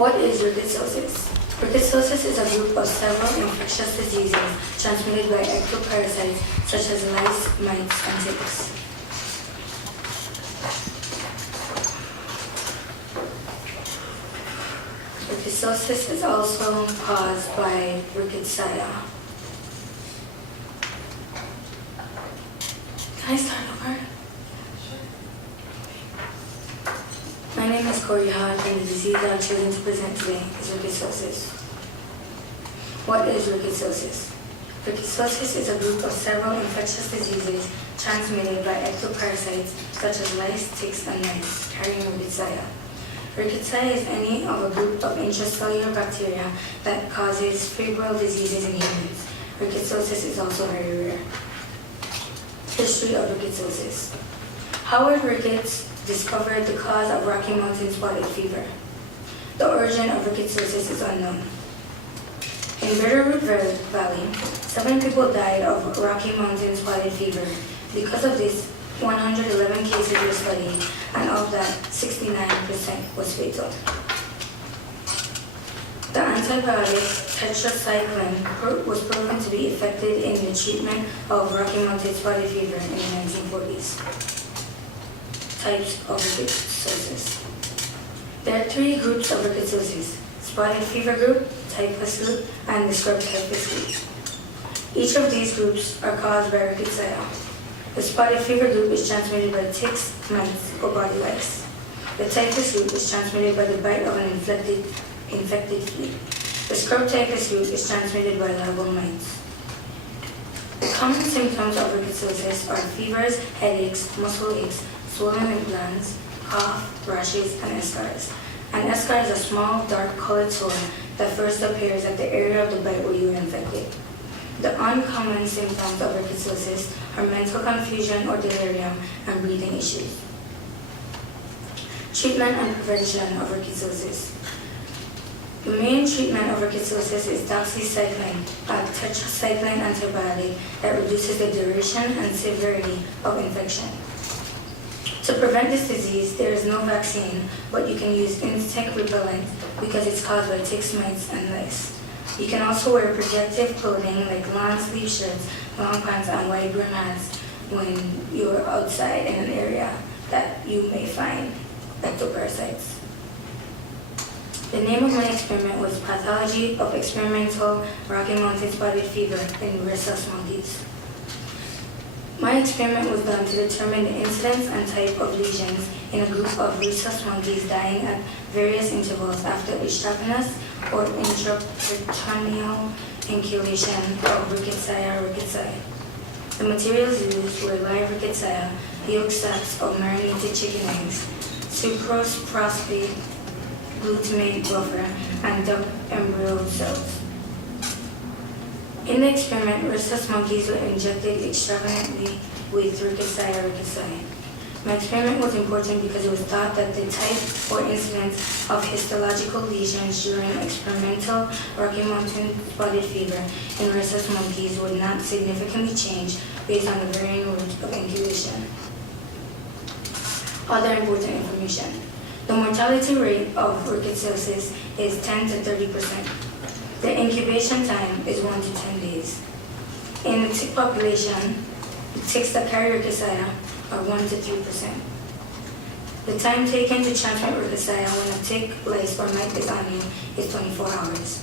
What is rickettsiosis? Rickettsiosis is a group of several infectious diseases transmitted by ectoparasites such as lice, mites, and ticks. Rickettsiosis is also caused by rickettsia. Can I start over? My name is Korie Hodges, and the disease I'm choosing to present today is rickettsiosis. What is rickettsiosis? Rickettsiosis is a group of several infectious diseases transmitted by ectoparasites such as lice, ticks, and mice carrying rickettsia. Rickettsia is any of a group of intracellular bacteria that causes febrile diseases in humans. Rickettsiosis is also very rare. History of rickettsiosis. Howard Ricketts discovered the cause of Rocky Mountain spotted fever. The origin of rickettsiosis is unknown. In Bitterroot Valley, 7 people died of Rocky Mountain spotted fever. Because of this, 111 cases were studied, and of that, 69% was fatal. The antibiotic tetracycline was proven to be effective in the treatment of Rocky Mountain spotted fever in the 1940s. Types of rickettsiosis. There are 3 groups of rickettsiosis: spotted fever group, typhus group, and the scrub typhus group. Each of these groups are caused by rickettsia. The spotted fever group is transmitted by ticks, mites, or body lice. The typhus group is transmitted by the bite of an infected flea. The scrub typhus group is transmitted by larval mites. The common symptoms of rickettsiosis are fevers, headaches, muscle aches, swollen lymph glands, cough, rashes, and eschars. An eschar is a small, dark-colored sore that first appears at the area of the bite where you were infected. The uncommon symptoms of rickettsiosis are mental confusion or delirium and breathing issues. Treatment and prevention of rickettsiosis. The main treatment of rickettsiosis is doxycycline, a tetracycline antibiotic that reduces the duration and severity of infection. To prevent this disease, there is no vaccine, but you can use insect repellent because it's caused by ticks, mites, and lice. You can also wear protective clothing like long sleeve shirts, long pants, and wide brim hats when you're outside in an area that you may find ectoparasites. The name of my experiment was Pathology of Experimental Rocky Mountain Spotted Fever in rhesus monkeys. My experiment was done to determine the incidence and type of lesions in a group of rhesus monkeys dying at various intervals after extravenous or intraperitoneal inoculation of rickettsia rickettsii. The materials used were live rickettsia, yolk sacs of marinated chicken eggs, sucrose phosphate, glutamate buffer, and duck embryo cells. In the experiment, rhesus monkeys were injected extravagantly with rickettsia rickettsii. My experiment was important because it was thought that the type or incidence of histological lesions during experimental Rocky Mountain spotted fever in rhesus monkeys would not significantly change based on the varying route of incubation. Other important information. The mortality rate of rickettsiosis is 10 to 30%. The incubation time is 1 to 10 days. In the tick population, the ticks that carry rickettsia are 1 to 3%. The time taken to transmit rickettsia when a tick, lice, or mite is on you is 24 hours.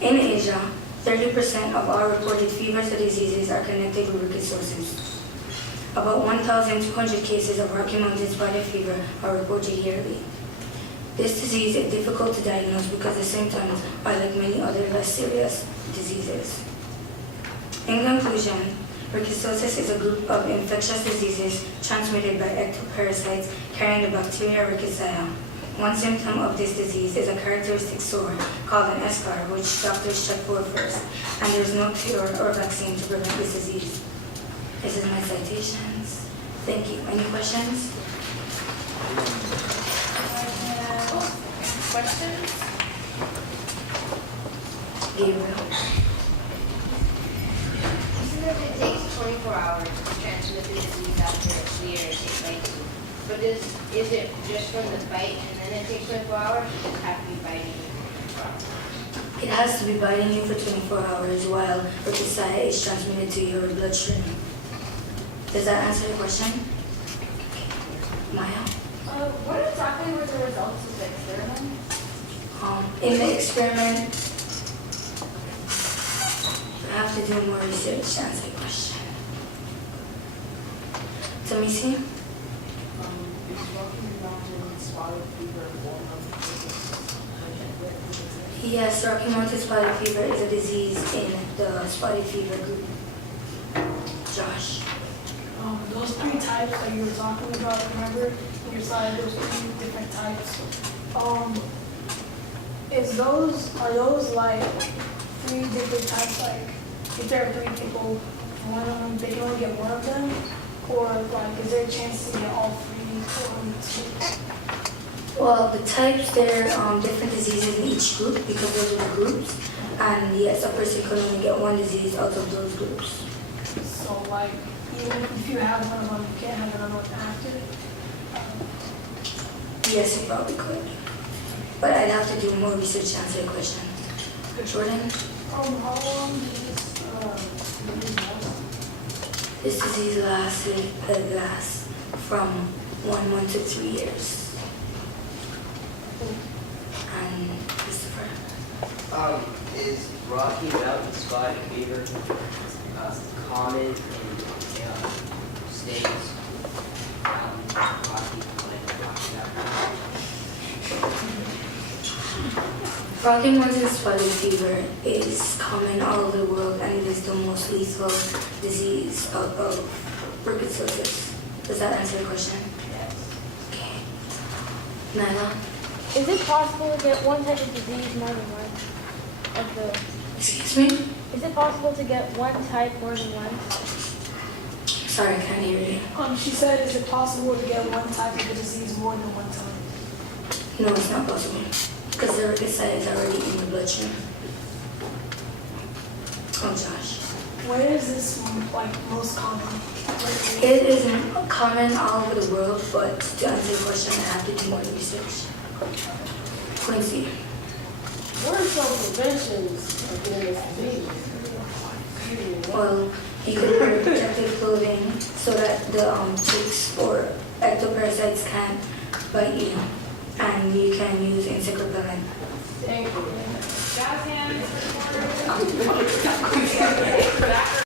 In Asia, 30% of all reported fevers or diseases are connected with rickettsiosis. About 1,200 cases of Rocky Mountain spotted fever are reported yearly. This disease is difficult to diagnose because the symptoms are like many other less serious diseases. In conclusion, rickettsiosis is a group of infectious diseases transmitted by ectoparasites carrying the bacteria rickettsia. One symptom of this disease is a characteristic sore called an eschar, which doctors check for first, and there is no cure or vaccine to prevent this disease. This is my citations. Thank you. Any questions? Questions? Gabriel. Even if it takes 24 hours to transmit the disease after a clear, like, but is it just from the bite and then it takes 24 hours? Or does it have to be biting you for 24 hours? It has to be biting you for 24 hours while roticide is transmitted to your bloodstream. Does that answer your question? Maya? What exactly were the results of the experiment? In the experiment, I have to do more research to answer your question. So, Missy? Is Rocky Mountain spotted fever one of the Yes, Rocky Mountain spotted fever is a disease in the spotted fever group. Josh? Those three types that you were talking about, remember? On your slide, those three different types. Are those like three different types? Like, if there are three people, one of them, they can only get one of them? Or like, is there a chance to get all three or only two? Well, the types, there are different diseases in each group because those are the groups. And yes, a person can only get one disease out of those groups. So like, even if you have one of them, you can't have another one after? Yes, you probably could. But I'd have to do more research to answer your question. Jordan? How long does this disease last? This disease lasts from 1 month to 3 years. And Christopher? Is Rocky Mountain spotted fever common in states Rocky Mountain spotted fever is common all over the world and it is the most lethal disease of brucellosis. Does that answer your question? Yes. Okay. Nyla? Is it possible to get one type of disease more than one? Of the, Excuse me? is it possible to get one type more than once? Sorry, I can't hear you. She said, is it possible to get one type of the disease more than one time? No, it's not possible. Because the ricochet is already in the bloodstream. Oh, Josh. Where is this like most common? It isn't common all over the world, but to answer your question, I have to do more research. Quincy. What are some preventions against disease? Well, you could wear protective clothing so that the ticks or ectoparasites can't bite you. And you can use insect repellent. Thank you. Jazz hands.